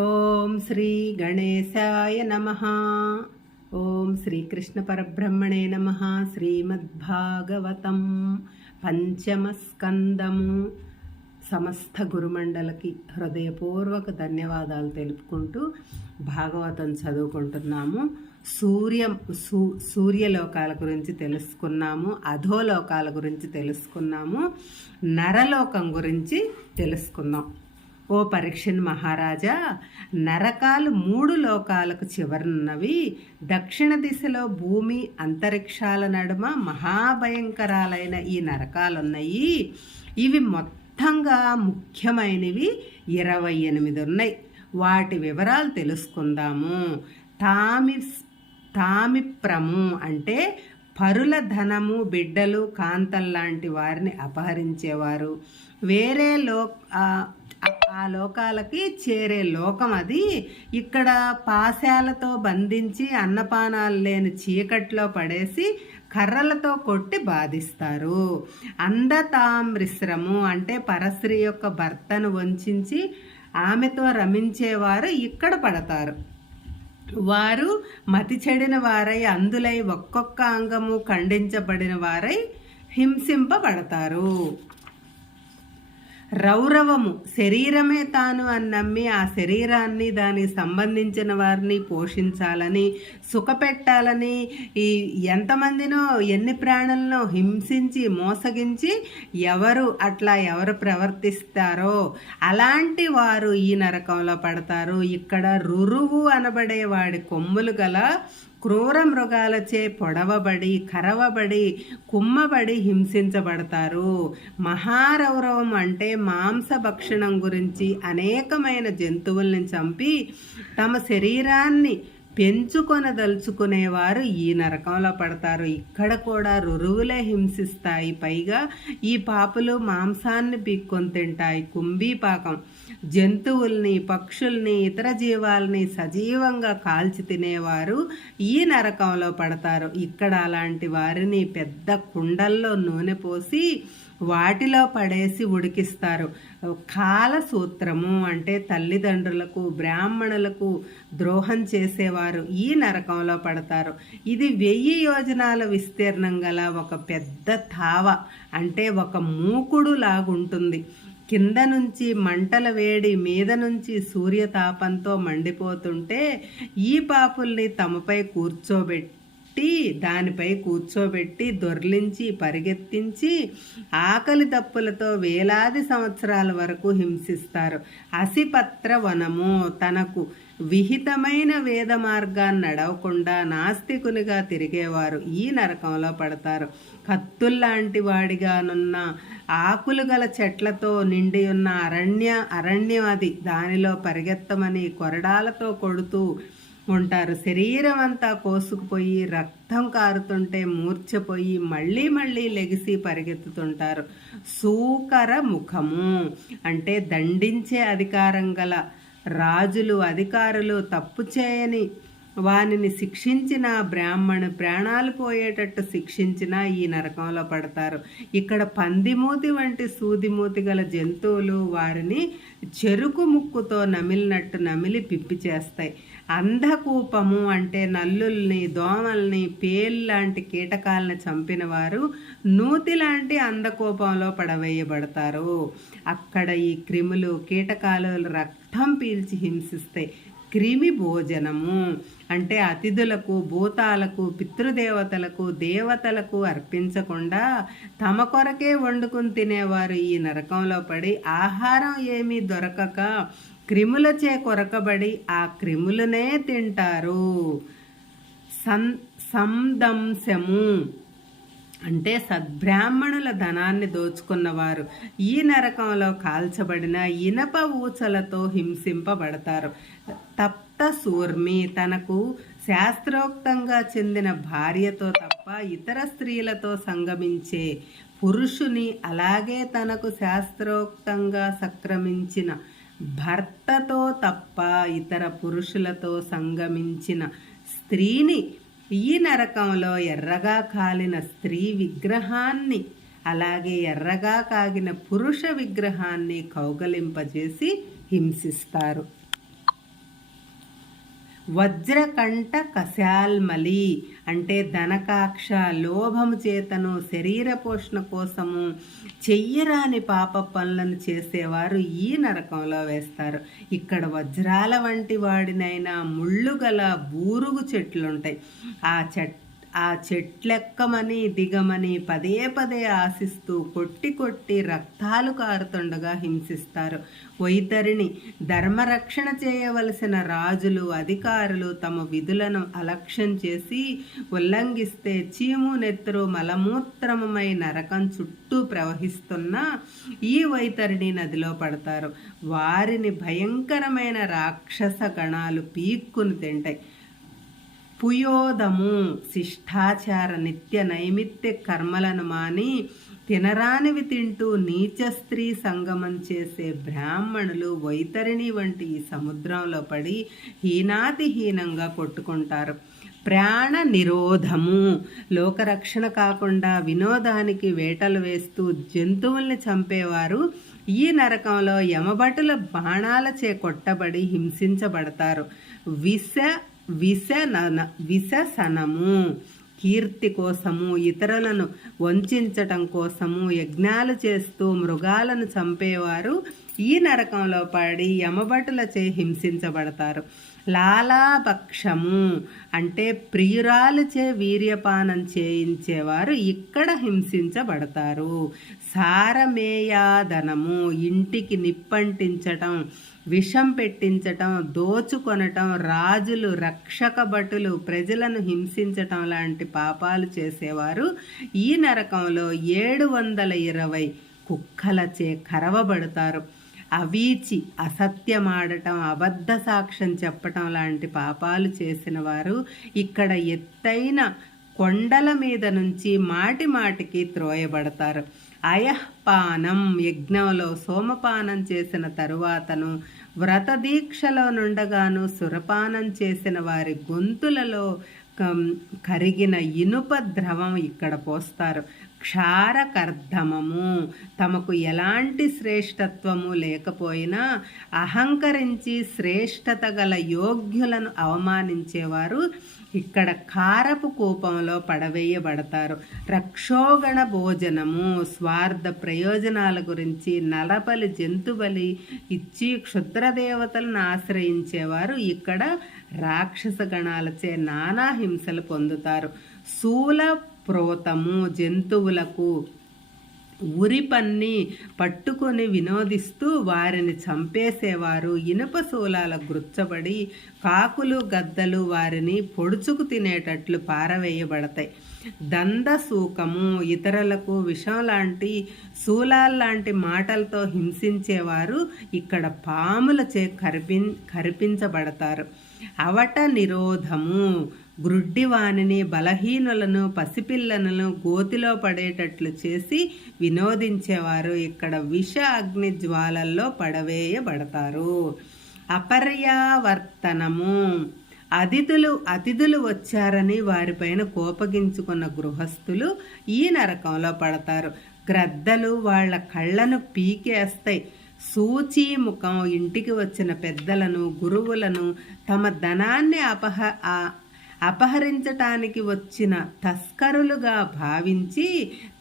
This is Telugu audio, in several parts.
ఓం శ్రీ గణేశాయ నమః. ఓం శ్రీకృష్ణ పరబ్రహ్మణే నమః. శ్రీమద్భాగవతం పంచమస్కందము. సమస్త గురుమండలకి హృదయపూర్వక ధన్యవాదాలు తెలుపుకుంటూ భాగవతం చదువుకుంటున్నాము. సూర్యలోకాల గురించి తెలుసుకున్నాము, అధోలోకాల గురించి తెలుసుకున్నాము, నరలోకం గురించి తెలుసుకున్నాం. ఓ పరీక్షణ్ మహారాజా, నరకాలు 3 లోకాలకు చివరన్నవి. దక్షిణ దిశలో భూమి అంతరిక్షాల నడుమ మహాభయంకరాలైన ఈ నరకాలున్నాయి. ఇవి మొత్తంగా ముఖ్యమైనవి 28 ఉన్నాయి. వాటి వివరాలు తెలుసుకుందాము. తామిప్రము అంటే పరుల ధనము, బిడ్డలు, కాంతల్లాంటి వారిని అపహరించేవారు. వేరే ఆ లోకాలకి చేరే లోకం అది. ఇక్కడ పాశాలతో బంధించి అన్నపానాలు లేని చీకట్లో పడేసి కర్రలతో కొట్టి బాధిస్తారు. అంధతామ్రిశ్రము అంటే పరస్త్రీ యొక్క భర్తను వంచి ఆమెతో రమించేవారు ఇక్కడ పడతారు. వారు మతి చెడిన వారై, అందులై, ఒక్కొక్క అంగము ఖండించబడిన వారై హింసింపబడతారు. రౌరవము శరీరమే తాను అని నమ్మి ఆ శరీరాన్ని, దానికి సంబంధించిన వారిని పోషించాలని, సుఖపెట్టాలని ఎంతమందినో ఎన్ని ప్రాణులను హింసించి మోసగించి ఎవరు ప్రవర్తిస్తారో అలాంటి వారు ఈ నరకంలో పడతారు. ఇక్కడ రురువు అనబడే వాడి కొమ్ములు గల క్రూర మృగాలచే పొడవబడి, కరవబడి, కుమ్మబడి హింసించబడతారు. మహారౌరవం అంటే మాంసభక్షణం గురించి అనేకమైన జంతువుల్ని చంపి తమ శరీరాన్ని పెంచుకొనదలుచుకునేవారు ఈ నరకంలో పడతారు. ఇక్కడ కూడా రురువులే హింసిస్తాయి. పైగా ఈ పాపులు మాంసాన్ని పీక్కొని తింటాయి. కుంభీపాకం జంతువుల్ని, పక్షుల్ని, ఇతర జీవాల్ని సజీవంగా కాల్చి తినేవారు ఈ నరకంలో పడతారు. ఇక్కడ అలాంటి వారిని పెద్ద కుండల్లో నూనె పోసి వాటిలో పడేసి ఉడికిస్తారు. కాలసూత్రము అంటే తల్లిదండ్రులకు, బ్రాహ్మణులకు ద్రోహం చేసేవారు ఈ నరకంలో పడతారు. ఇది 1000 యోజనాల విస్తీర్ణం గల ఒక పెద్ద తావ అంటే ఒక మూకుడు లాగుంటుంది. కింద నుంచి మంటల వేడి, మీద నుంచి సూర్యతాపంతో మండిపోతుంటే ఈ పాపుల్ని తమపై దానిపై కూర్చోబెట్టి దొర్లించి పరిగెత్తించి ఆకలి దప్పులతో వేలాది సంవత్సరాల వరకు హింసిస్తారు. అసిపత్ర వనము తనకు విహితమైన వేద మార్గాన్ని నడవకుండా నాస్తికునిగా తిరిగేవారు ఈ నరకంలో పడతారు. కత్తుల్లాంటి వాడిగానున్న ఆకులు గల చెట్లతో నిండి ఉన్న అరణ్యం అది. దానిలో పరిగెత్తమని కొరడాలతో కొడుతూ ఉంటారు. శరీరం అంతా కోసుకుపోయి రక్తం కారుతుంటే మూర్ఛపోయి మళ్ళీ లెగిసి పరిగెత్తుతుంటారు. సూకర ముఖము అంటే దండించే అధికారం గల రాజులు, అధికారులు తప్పు చేయని వానిని శిక్షించిన, ప్రాణాలు పోయేటట్టు శిక్షించిన ఈ నరకంలో పడతారు. ఇక్కడ పందిమూతి వంటి సూదిమూతి గల జంతువులు వారిని చెరుకు ముక్కుతో నమిలినట్టు నమిలి పిప్పి చేస్తాయి. అంధకూపము అంటే నల్లుల్ని, దోమల్ని, పేల్లాంటి కీటకాలను చంపిన వారు నూతి లాంటి అంధకూపంలో పడవేయబడతారు. అక్కడ ఈ క్రిములు, కీటకాలు రక్తం పీల్చి హింసిస్తాయి. క్రిమి భోజనము అంటే అతిథులకు, భూతాలకు, పితృదేవతలకు, దేవతలకు అర్పించకుండా తమ కొరకే వండుకుని తినేవారు ఈ నరకంలో పడి ఆహారం ఏమీ దొరకక క్రిములచే కొరకబడి ఆ క్రిములనే తింటారు. సందంశము అంటే సద్బ్రాహ్మణుల ధనాన్ని దోచుకున్నవారు ఈ నరకంలో కాల్చబడిన ఇనప ఊచలతో హింసింపబడతారు. తప్త సూర్మి తనకు శాస్త్రోక్తంగా చెందిన భార్యతో తప్ప ఇతర స్త్రీలతో సంగమించే పురుషుని, అలాగే తనకు శాస్త్రోక్తంగా సక్రమించిన భర్తతో తప్ప ఇతర పురుషులతో సంగమించిన స్త్రీని ఈ నరకంలో ఎర్రగా కాలిన స్త్రీ విగ్రహాన్ని, అలాగే ఎర్రగా కాగిన పురుష విగ్రహాన్ని కౌగలింపజేసి హింసిస్తారు. వజ్రకంఠ కశాల్మలి అంటే ధనకాక్ష, లోభము చేతను శరీర పోషణ కోసము చెయ్యరాని పాప పనులను చేసేవారు ఈ నరకంలో వేస్తారు. ఇక్కడ వజ్రాల వంటి వాడినైనా ముళ్ళు గల బూరుగు చెట్లుంటాయి. ఆ చెట్లెక్కమని దిగమని పదే పదే ఆశిస్తూ కొట్టి కొట్టి రక్తాలు కారుతుండగా హింసిస్తారు. వైతరిని ధర్మరక్షణ చేయవలసిన రాజులు, అధికారులు తమ విధులను అలక్ష్యం చేసి ఉల్లంఘిస్తే చీము నెత్తురు మలమూత్రమై నరకం చుట్టూ ప్రవహిస్తున్న ఈ వైతరిణి నదిలో పడతారు. వారిని భయంకరమైన రాక్షస గణాలు పీక్కుని తింటాయి. పుయోదము శిష్టాచార నిత్య నైమిత్య కర్మలను మాని తినరానివి తింటూ నీచ స్త్రీ సంగమం చేసే బ్రాహ్మణులు వైతరిణి వంటి ఈ సముద్రంలో పడి హీనాతిహీనంగా కొట్టుకుంటారు. ప్రాణ నిరోధము లోకరక్షణ కాకుండా వినోదానికి వేటలు వేస్తూ జంతువుల్ని చంపేవారు ఈ నరకంలో యమభటుల బాణాలచే కొట్టబడి హింసించబడతారు. విశసనము కీర్తి కోసము, ఇతరులను వంచటం కోసము యజ్ఞాలు చేస్తూ మృగాలను చంపేవారు ఈ నరకంలో పడి యమభటులచే హింసించబడతారు. లాలాపక్షము అంటే ప్రియురాలుచే వీర్యపానం చేయించేవారు ఇక్కడ హింసించబడతారు. సారమేయాదనము ఇంటికి నిప్పంటించటం, విషం పెట్టించటం, దోచుకొనటం, రాజులు, రక్షక భటులు ప్రజలను హింసించటం లాంటి పాపాలు చేసేవారు ఈ నరకంలో 720 కుక్కలచే కరవబడతారు. అవీచి అసత్యమాడటం, అబద్ధ సాక్ష్యం చెప్పటం లాంటి పాపాలు చేసిన వారు ఇక్కడ ఎత్తైన కొండల మీద నుంచి మాటి మాటికి త్రోయబడతారు. అయఃపానం యజ్ఞంలో సోమపానం చేసిన తరువాతను, వ్రత దీక్షలో నుండగాను సురపానం చేసిన వారి గొంతులలో కరిగిన ఇనుప ద్రవం ఇక్కడ పోస్తారు. క్షారకర్ధమము తమకు ఎలాంటి శ్రేష్టత్వము లేకపోయినా అహంకరించి శ్రేష్టత గల యోగ్యులను అవమానించేవారు ఇక్కడ కారపు కూపంలో పడవేయబడతారు. రక్షోగణ భోజనము స్వార్థ ప్రయోజనాల గురించి నలబలి జంతుబలి ఇచ్చి క్షుద్రదేవతలను ఆశ్రయించేవారు ఇక్కడ రాక్షస గణాలచే నానా హింసలు పొందుతారు. శూల ప్రోతము జంతువులకు ఉరిపన్ని పట్టుకొని వినోదిస్తూ వారిని చంపేసేవారు ఇనుప శూలాల గుర్చబడి కాకులు గద్దలు వారిని పొడుచుకు తినేటట్లు పారవేయబడతాయి. దందసూకము ఇతరులకు విషం లాంటి శూలాల్లాంటి మాటలతో హింసించేవారు ఇక్కడ పాములచే కరిపించబడతారు. అవట నిరోధము గ్రుడ్డివాణిని, బలహీనులను, పసిపిల్లలను గోతిలో పడేటట్లు చేసి వినోదించేవారు ఇక్కడ విష అగ్ని జ్వాలల్లో పడవేయబడతారు. అపర్యావర్తనము అతిథులు వచ్చారని వారిపైన కోపగించుకున్న గృహస్థులు ఈ నరకంలో పడతారు. గ్రద్దలు వాళ్ళ కళ్ళను పీకేస్తాయి. సూచీముఖం ఇంటికి వచ్చిన పెద్దలను, గురువులను తమ ధనాన్ని అపహరించటానికి వచ్చిన తస్కరులుగా భావించి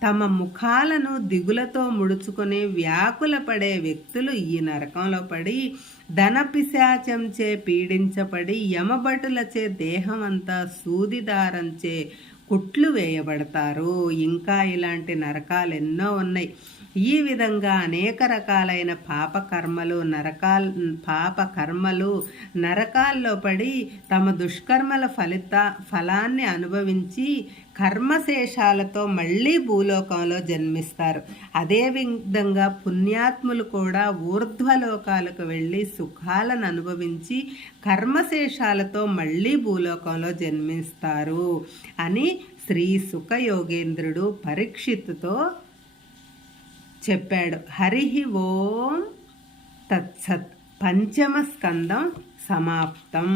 తమ ముఖాలను దిగులతో ముడుచుకొని వ్యాకుల పడే వ్యక్తులు ఈ నరకంలో పడి ధనపిశాచంచే పీడించబడి యమభటులచే దేహమంతా సూదిదారంచే కుట్లు వేయబడతారు. ఇంకా ఇలాంటి నరకాలు ఎన్నో ఉన్నాయి. ఈ విధంగా అనేక రకాలైన పాపకర్మలు నరకాల్లో పడి తమ దుష్కర్మల ఫలాన్ని అనుభవించి కర్మశేషాలతో మళ్ళీ భూలోకంలో జన్మిస్తారు. అదేవిధంగా పుణ్యాత్ములు కూడా ఊర్ధ్వలోకాలకు వెళ్ళి సుఖాలను అనుభవించి కర్మశేషాలతో మళ్ళీ భూలోకంలో జన్మిస్తారు అని శ్రీ సుఖయోగేంద్రుడు పరీక్షిత్తుతో చెప్పాడు. హరి ఓం తత్సత్. పంచమ స్కందం సమాప్తం.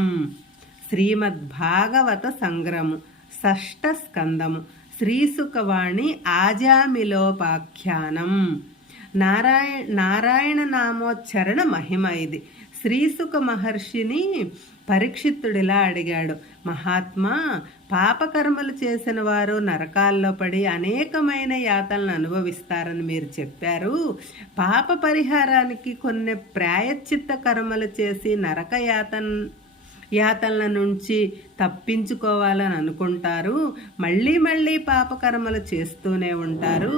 శ్రీమద్భాగవత సంగ్రహము షష్ఠ స్కందము శ్రీసుఖవాణి ఆజామిలోపాఖ్యానం. నారాయణ నామోచ్చరణ మహిమ ఇది. శ్రీసుఖ మహర్షిని పరీక్షిత్తుడిలా అడిగాడు, మహాత్మా, పాపకర్మలు చేసిన వారు నరకాల్లో పడి అనేకమైన యాతనలు అనుభవిస్తారని మీరు చెప్పారు. పాప పరిహారానికి కొన్ని ప్రాయశ్చిత్త కర్మలు చేసి నరక యాతనల నుంచి తప్పించుకోవాలని అనుకుంటారు. మళ్ళీ మళ్ళీ పాపకర్మలు చేస్తూనే ఉంటారు.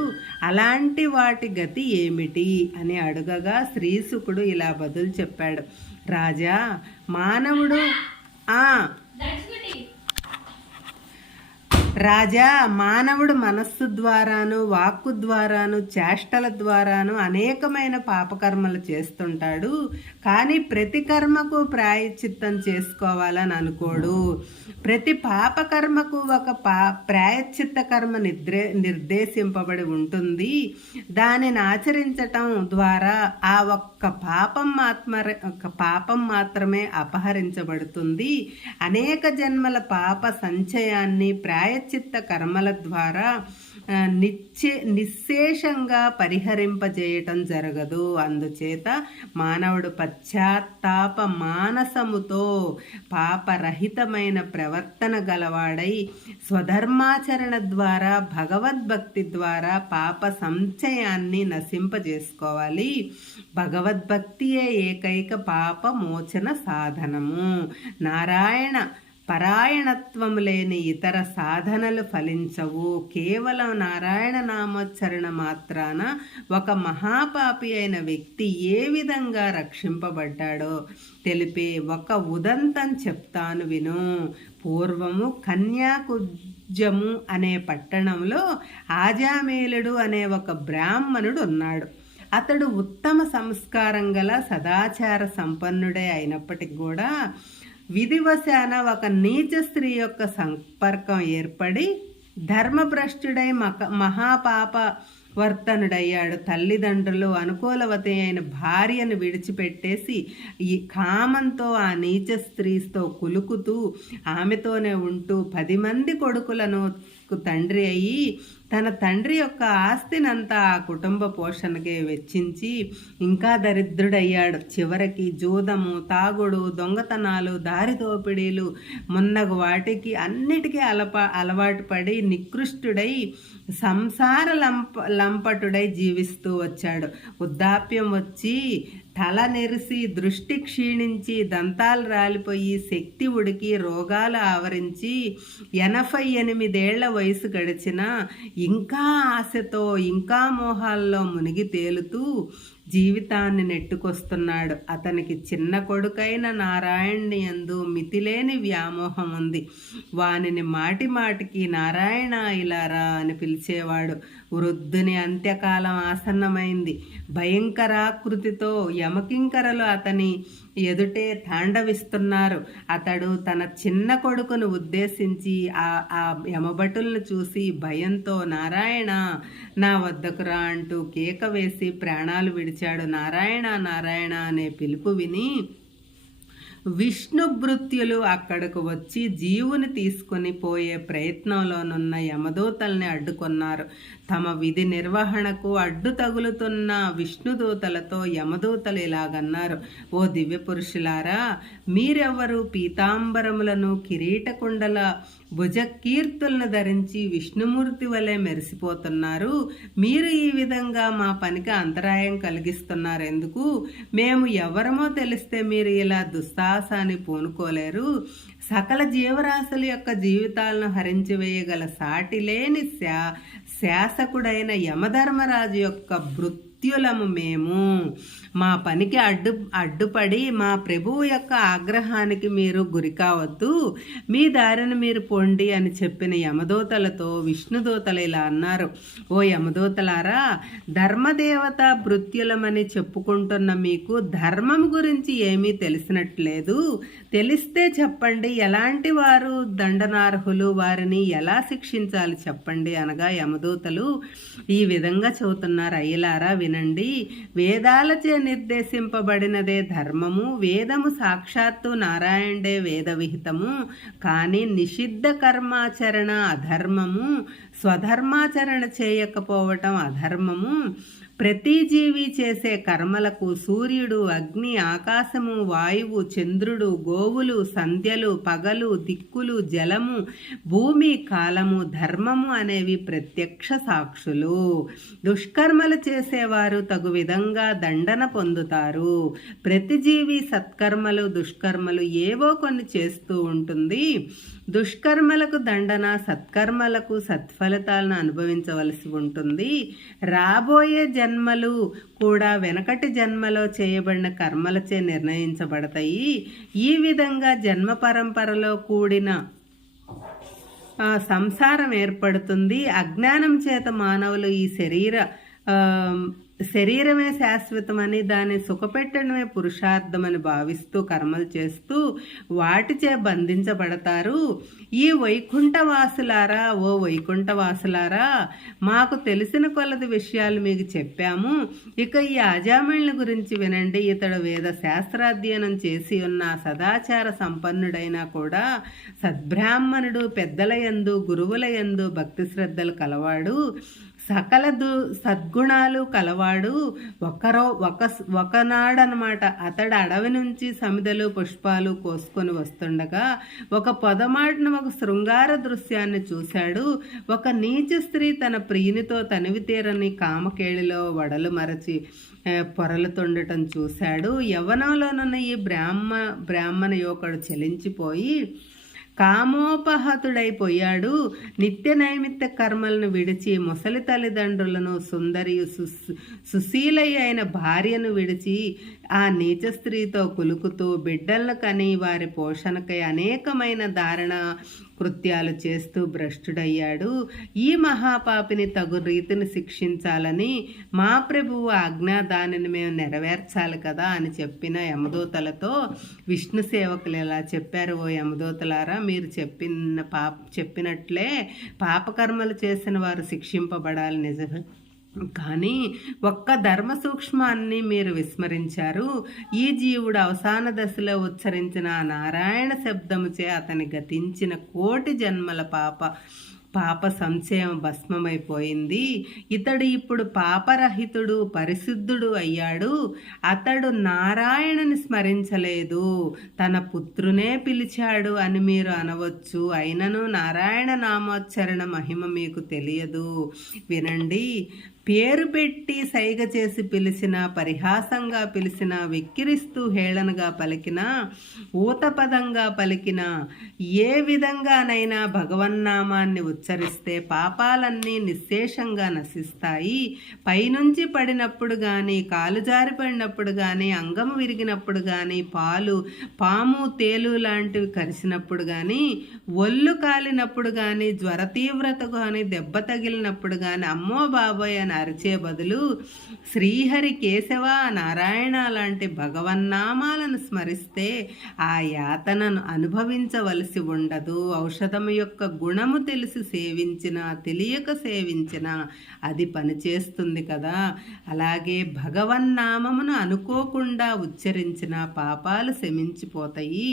అలాంటి వాటి గతి ఏమిటి అని అడగగా శ్రీసుకుడు ఇలా బదులు చెప్పాడు, రాజా, మానవుడు మనస్సు ద్వారాను, వాక్కు ద్వారాను, చేష్టల ద్వారాను అనేకమైన పాపకర్మలు చేస్తుంటాడు. కానీ ప్రతి కర్మకు ప్రాయశ్చిత్తం చేసుకోవాలని అనుకోడు. ప్రతి పాపకర్మకు ఒక ప్రాయశ్చిత్త కర్మ నిర్దేశింపబడి ఉంటుంది. దానిని ఆచరించటం ద్వారా ఆ ఒక్క పాపం మాత్రమే అపహరించబడుతుంది. అనేక జన్మల పాప సంచయాన్ని ప్రాయశ్చిత్త కర్మల ద్వారా నిశ్శేషంగా పరిహరింపజేయటం జరగదు. అందుచేత మానవుడు పశ్చాత్తాప మానసముతో పాపరహితమైన ప్రవర్తన గలవాడై స్వధర్మాచరణ ద్వారా, భగవద్భక్తి ద్వారా పాప సంచయాన్ని నశింపజేసుకోవాలి. భగవద్భక్తియే ఏకైక పాప మోచన సాధనము. పరాయణత్వం లేని ఇతర సాధనలు ఫలించవు. కేవలం నారాయణ నామోచ్చరణ మాత్రాన ఒక మహాపాపి అయిన వ్యక్తి ఏ విధంగా రక్షింపబడ్డాడో తెలిపే ఒక ఉదంతం చెప్తాను విను. పూర్వము కన్యాకుబ్జము అనే పట్టణంలో ఆజామేలుడు అనే ఒక బ్రాహ్మణుడు ఉన్నాడు. అతడు ఉత్తమ సంస్కారం గల సదాచార సంపన్నుడే అయినప్పటికీ కూడా విధివశాన ఒక నీచ స్త్రీ యొక్క సంపర్కం ఏర్పడి ధర్మభ్రష్టుడై మహాపాప వర్తనుడయ్యాడు. తల్లిదండ్రులు అనుకూలవతి అయిన భార్యను విడిచిపెట్టేసి ఈ కామంతో ఆ నీచ స్త్రీతో కులుకుతూ ఆమెతోనే ఉంటూ 10 మంది కొడుకులను తండ్రి అయ్యి తన తండ్రి యొక్క ఆస్తినంతా ఆ కుటుంబ పోషణకే వెచ్చించి ఇంకా దరిద్రుడయ్యాడు. చివరికి జూదము, తాగుడు, దొంగతనాలు, దారి దోపిడీలు మున్నగు వాటికి అన్నిటికీ అలవాటు పడి నికృష్టుడై సంసార లంపటుడై జీవిస్తూ వచ్చాడు. వృద్ధాప్యం వచ్చి తల నెరిసి, దృష్టి క్షీణించి, దంతాలు రాలిపోయి, శక్తి ఉడికి, రోగాలు ఆవరించి 88 ఏళ్ల వయసు గడిచినా ఇంకా ఆశతో, ఇంకా మోహాల్లో మునిగి తేలుతూ జీవితాన్ని నెట్టుకొస్తున్నాడు. అతనికి చిన్న కొడుకైన నారాయణుని యందు మితిలేని వ్యామోహం ఉంది. వానిని మాటి మాటికి నారాయణ ఇలారా అని పిలిచేవాడు. వృద్ధుని అంత్యకాలం ఆసన్నమైంది. భయంకరాకృతితో యమకింకరలు అతని ఎదుటే తాండవిస్తున్నారు. అతడు తన చిన్న కొడుకును ఉద్దేశించి ఆ యమభటులను చూసి భయంతో నారాయణ నా వద్దకు రా అంటూ కేక వేసి ప్రాణాలు విడిచాడు. నారాయణ నారాయణ అనే పిలుపు విని విష్ణుభృత్యులు అక్కడకు వచ్చి జీవుని తీసుకొని పోయే ప్రయత్నంలోనున్న యమదూతల్ని అడ్డుకొన్నారు. తమ విధి నిర్వహణకు అడ్డు తగులుతున్న విష్ణుదూతలతో యమదూతలు ఇలాగన్నారు, ఓ దివ్య పురుషులారా, మీరెవరు పీతాంబరములను, కిరీటకుండల భుజకీర్తులను ధరించి విష్ణుమూర్తి వలె మెరిసిపోతున్నారు. మీరు ఈ విధంగా మా పనికి అంతరాయం కలిగిస్తున్నారు ఎందుకు? మేము ఎవరమో తెలిస్తే మీరు ఇలా దుస్సాహసాన్ని పూనుకోలేరు. సకల జీవరాశుల యొక్క జీవితాలను హరించివేయగల సాటిలేని శాసకుడైన యమధర్మరాజు యొక్క భృత్యులము మేము. మా పనికి అడ్డుపడి మా ప్రభువు యొక్క ఆగ్రహానికి మీరు గురి కావద్దు. మీ దారిని మీరు పొండి అని చెప్పిన యమదూతలతో విష్ణుదూతలు ఇలా అన్నారు, ఓ యమదూతలారా, ధర్మదేవత భృత్యులమని చెప్పుకుంటున్న మీకు ధర్మం గురించి ఏమీ తెలిసినట్లేదు. తెలిస్తే చెప్పండి, ఎలాంటి వారు దండనార్హులు, వారిని ఎలా శిక్షించాలి చెప్పండి అనగా యమదూతలు ఈ విధంగా చెబుతున్నారు, అయ్యలారా వినండి. వేదాలచే నిర్దేశింపబడినదే ధర్మము. వేదము సాక్షాత్తు నారాయణుడే వేద విహితము. కానీ నిషిద్ధ కర్మాచరణ అధర్మము. స్వధర్మాచరణ చేయకపోవటం అధర్మము. ప్రతి జీవి చేసే కర్మలకు సూర్యుడు, అగ్ని, ఆకాశము, వాయువు, చంద్రుడు, గోవులు, సంధ్యలు, పగలు, దిక్కులు, జలము, భూమి, కాలము, ధర్మము అనేవి ప్రత్యక్ష సాక్షులు. దుష్కర్మలు చేసేవారు తగు విధంగా దండన పొందుతారు. ప్రతి జీవి సత్కర్మలు, దుష్కర్మలు ఏవో కొన్ని చేస్తూ ఉంటుంది. దుష్కర్మలకు దండన, సత్కర్మలకు సత్ఫలితాలను అనుభవించవలసి ఉంటుంది. రాబోయే జన్మలు కూడా వెనకటి జన్మలో చేయబడిన కర్మలచే నిర్ణయించబడతాయి. ఈ విధంగా జన్మ పరంపరలో కూడిన సంసారం ఏర్పడుతుంది. అజ్ఞానం చేత మానవులు ఈ శరీరమే శాశ్వతమని, దాన్ని సుఖపెట్టడమే పురుషార్థమని భావిస్తూ కర్మలు చేస్తూ వాటిచే బంధించబడతారు. ఈ వైకుంఠవాసులారా, ఓ వైకుంఠవాసులారా, మాకు తెలిసిన కొలది విషయాలు మీకు చెప్పాము. ఇక ఈ అజామిళుని గురించి వినండి. ఇతడు వేద శాస్త్రాధ్యయనం చేసి ఉన్న సదాచార సంపన్నుడైనా కూడా సద్బ్రాహ్మణుడు, పెద్దల యందు గురువుల యందు భక్తి శ్రద్ధలు కలవాడు, సకల సద్గుణాలు కలవాడు. ఒకనాడనమాట అతడు అడవి నుంచి సమిదలు పుష్పాలు కోసుకొని వస్తుండగా ఒక పొదమాటను ఒక శృంగార దృశ్యాన్ని చూశాడు. ఒక నీచ స్త్రీ తన ప్రియునితో తనివి తీరని కామకేళిలో వడలు మరచి పొరలుతుండటం చూశాడు. యవ్వనంలోనున్న ఈ బ్రాహ్మణ యువకుడు చలించిపోయి కామోపహతుడైపోయాడు. నిత్య నైమిత్య కర్మలను విడిచి ముసలి తల్లిదండ్రులను, సుందరి సుశీలయ్య అయిన భార్యను విడిచి ఆ నీచ స్త్రీతో కులుకుతూ బిడ్డలను కని వారి పోషణకై అనేకమైన దారుణ కృత్యాలు చేస్తూ భ్రష్టుడయ్యాడు. ఈ మహాపాపిని తగు రీతిని శిక్షించాలని మా ప్రభువు ఆజ్ఞ, దానిని మేము నెరవేర్చాలి కదా అని చెప్పిన యమదూతలతో విష్ణు సేవకులు ఎలా చెప్పారు, ఓ యమదూతలారా, మీరు చెప్పినట్లే పాపకర్మలు చేసిన వారు శిక్షింపబడాలి నిజమే. కానీ ఒక్క ధర్మ సూక్ష్మాన్ని మీరు విస్మరించారు. ఈ జీవుడు అవసాన దశలో ఉచ్చరించిన నారాయణ శబ్దముచే అతని గతించిన కోటి జన్మల పాప సంశయం భస్మమైపోయింది. ఇతడు ఇప్పుడు పాపరహితుడు, పరిశుద్ధుడు అయ్యాడు. అతడు నారాయణని స్మరించలేదు, తన పుత్రునే పిలిచాడు అని మీరు అనవచ్చు. అయినను నారాయణ నామోచ్చరణ మహిమ మీకు తెలియదు. వినండి. పేరు పెట్టి సైగ చేసి పిలిచిన, పరిహాసంగా పిలిచిన, వెక్కిరిస్తూ హేళనగా పలికిన, ఊతపదంగా పలికిన, ఏ విధంగానైనా భగవన్నామాన్ని ఉచ్చరిస్తే పాపాలన్నీ నిశ్శేషంగా నశిస్తాయి. పైనుంచి పడినప్పుడు కానీ, కాలు జారిపడినప్పుడు కానీ, అంగము విరిగినప్పుడు కానీ, పాము తేలు లాంటివి కరిచినప్పుడు కానీ, ఒళ్ళు కాలినప్పుడు కానీ, జ్వర తీవ్రత కానీ, దెబ్బ తగిలినప్పుడు కానీ, అమ్మో బాబోయ్ అని అరిచే బదులు శ్రీహరి, కేశవ, నారాయణ లాంటి భగవన్నామాలను స్మరిస్తే ఆ యాతనను అనుభవించవలసి ఉండదు. ఔషధం యొక్క గుణము తెలిసి సేవించినా తెలియక సేవించినా అది పనిచేస్తుంది కదా. అలాగే భగవన్నామమును అనుకోకుండా ఉచ్చరించిన పాపాలు శమించిపోతాయి.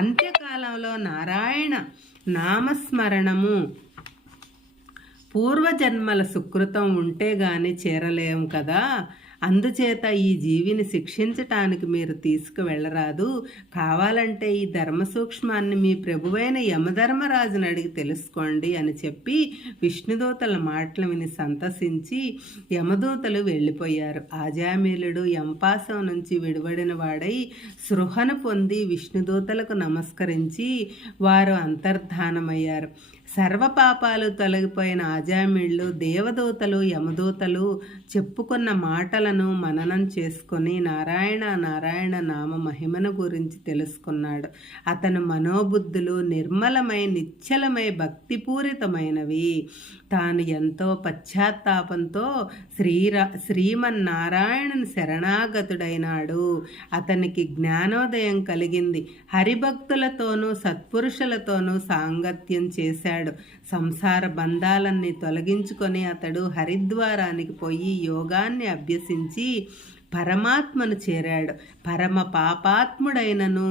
అంత్యకాలంలో నారాయణ నామస్మరణము పూర్వజన్మల సుకృతం ఉంటే గాని చేరలేము కదా. అందుచేత ఈ జీవిని శిక్షించటానికి మీరు తీసుకువెళ్ళరాదు. కావాలంటే ఈ ధర్మ సూక్ష్మాన్ని మీ ప్రభువైన యమధర్మరాజుని అడిగి తెలుసుకోండి అని చెప్పి విష్ణుదూతల మాటలు విని సంతసించి యమదూతలు వెళ్ళిపోయారు. ఆజామిలుడు యమపాసం నుంచి విడివడిన వాడై సృహను పొంది విష్ణుదూతలకు నమస్కరించి వారు అంతర్ధానమయ్యారు. సర్వపాపాలు తొలగిపోయిన ఆజామిళ్ళు దేవదూతలు, యమదూతలు చెప్పుకున్న మాటలను మననం చేసుకొని నారాయణ నారాయణ నామ మహిమను గురించి తెలుసుకున్నాడు. అతను మనోబుద్ధులు నిర్మలమై నిశ్చలమై భక్తిపూరితమైనవి. తాను ఎంతో పశ్చాత్తాపంతో శ్రీమన్నారాయణుని శరణాగతుడైనాడు. అతనికి జ్ఞానోదయం కలిగింది. హరిభక్తులతోనూ సత్పురుషులతోనూ సాంగత్యం చేశాడు. సంసార బంధాలన్నీ తొలగించుకొని అతడు హరిద్వారానికి పోయి యోగాన్ని అభ్యసించి పరమాత్మను చేరాడు. పరమ పాపాత్ముడైనను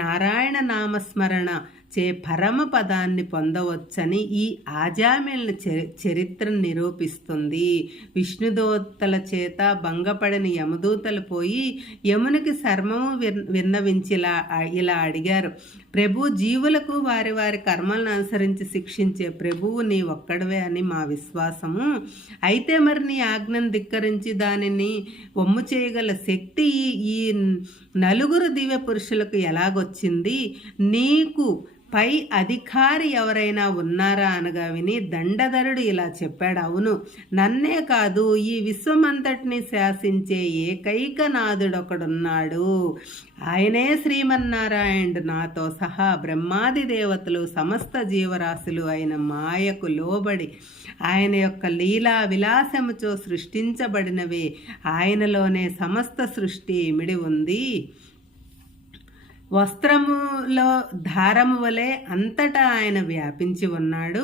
నారాయణ నామస్మరణ చే పరమ పదాన్ని పొందవచ్చని ఈ ఆజామిల్ని చరిత్ర నిరూపిస్తుంది. విష్ణుదూతల చేత భంగపడిన యమదూతలు పోయి యమునికి సర్మము విన్నవించి ఇలా అడిగారు, ప్రభు, జీవులకు వారి వారి కర్మలను అనుసరించి శిక్షించే ప్రభువు నీ ఒక్కడవే అని మా విశ్వాసము. అయితే మరి నీ ఆజ్ఞను ధిక్కరించి దానిని వమ్ము చేయగల శక్తి ఈ నలుగురు దివ్య పురుషులకు ఎలాగొచ్చింది? నీకు పై అధికారి ఎవరైనా ఉన్నారా అనగా విని దండధరుడు ఇలా చెప్పాడు, అవును, నన్నే కాదు ఈ విశ్వమంతటిని శాసించే ఏకైక నాథుడొకడున్నాడు. ఆయనే శ్రీమన్నారాయణుడు. నాతో సహా బ్రహ్మాది దేవతలు సమస్త జీవరాశులు అయిన మాయకు లోబడి ఆయన యొక్క లీలా విలాసముతో సృష్టించబడినవే. ఆయనలోనే సమస్త సృష్టి ఇమిడి ఉంది. వస్త్రములో దారము వలె అంతటా ఆయన వ్యాపించి ఉన్నాడు.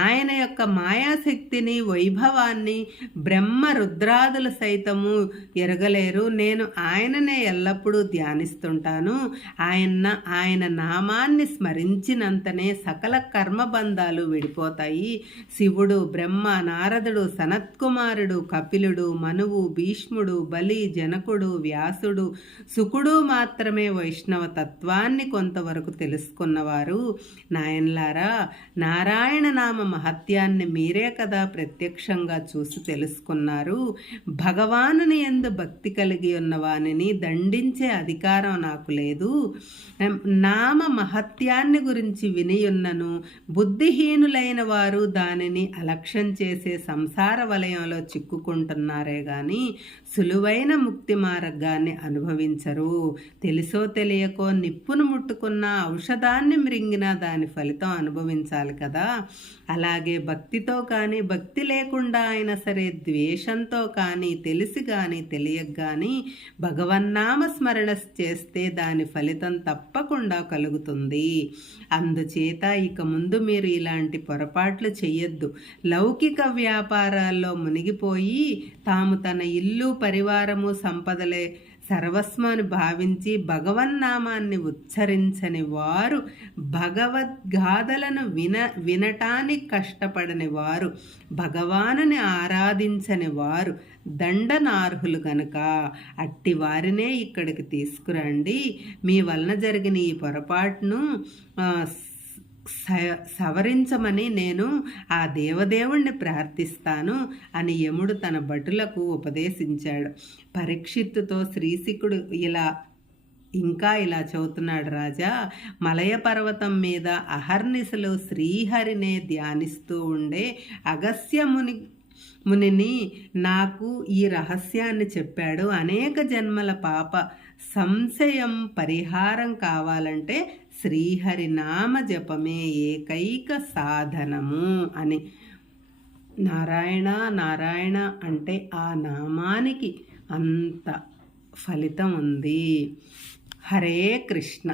ఆయన యొక్క మాయాశక్తిని, వైభవాన్ని బ్రహ్మ రుద్రాదులు సైతము ఎరగలేరు. నేను ఆయననే ఎల్లప్పుడూ ధ్యానిస్తుంటాను. ఆయన నామాన్ని స్మరించినంతనే సకల కర్మబంధాలు విడిపోతాయి. శివుడు, బ్రహ్మ, నారదుడు, సనత్కుమారుడు, కపిలుడు, మనువు, భీష్ముడు, బలి, జనకుడు, వ్యాసుడు, శుకుడు మాత్రమే వైష్ణవ తత్వాన్ని కొంతవరకు తెలుసుకున్నవారు. నాయనలారా, నారాయణ నామ మహత్యాన్ని మీరే కదా ప్రత్యక్షంగా చూసి తెలుసుకున్నారు. భగవానుని యందు భక్తి కలిగి ఉన్న వానిని దండించే అధికారం నాకు లేదు. నామ మహత్యాన్ని గురించి వినియున్నను బుద్ధిహీనులైన వారు దానిని అలక్ష్యం చేసే సంసార వలయంలో చిక్కుకుంటున్నారే గాని సులువైన ముక్తి మార్గాన్ని అనుభవించరు. తెలుసో తెలియకో నిప్పును ముట్టుకున్న, ఔషధాన్ని మృంగినా దాని ఫలితం అనుభవించాలి కదా. అలాగే భక్తితో కానీ, భక్తి లేకుండా అయినా సరే ద్వేషంతో కానీ, తెలిసి కానీ తెలియక కానీ భగవన్నామ స్మరణ చేస్తే దాని ఫలితం తప్పకుండా కలుగుతుంది. అందుచేత ఇక ముందు మీరు ఇలాంటి పొరపాట్లు చెయ్యొద్దు. లౌకిక వ్యాపారాల్లో మునిగిపోయి తాము తన ఇల్లు, పరివారము, సంపదలే సర్వస్వాన్ని భావించి భగవన్నామాన్ని ఉచ్చరించని వారు, భగవద్గాథలను వినటానికి కష్టపడని వారు, భగవానుని ఆరాధించని వారు దండనార్హులు గనుక అట్టి వారినే ఇక్కడికి తీసుకురండి. మీ వలన జరిగిన ఈ పొరపాటును సవరించమని నేను ఆ దేవదేవుణ్ణి ప్రార్థిస్తాను అని యముడు తన భటులకు ఉపదేశించాడు. పరీక్షిత్తుతో శ్రీశుకుడు ఇలా చెబుతున్నాడు, రాజా, మలయ పర్వతం మీద అహర్నిశలు శ్రీహరినే ధ్యానిస్తూ ఉండే అగస్త్య మునిని నాకు ఈ రహస్యాన్ని చెప్పాడు. అనేక జన్మల పాప సంశయం పరిహారం కావాలంటే శ్రీహరి నామ జపమే ఏకైక సాధనము అని. నారాయణ నారాయణ అంటే ఆ నామానికి అంత ఫలితం ఉంది. హరే కృష్ణ.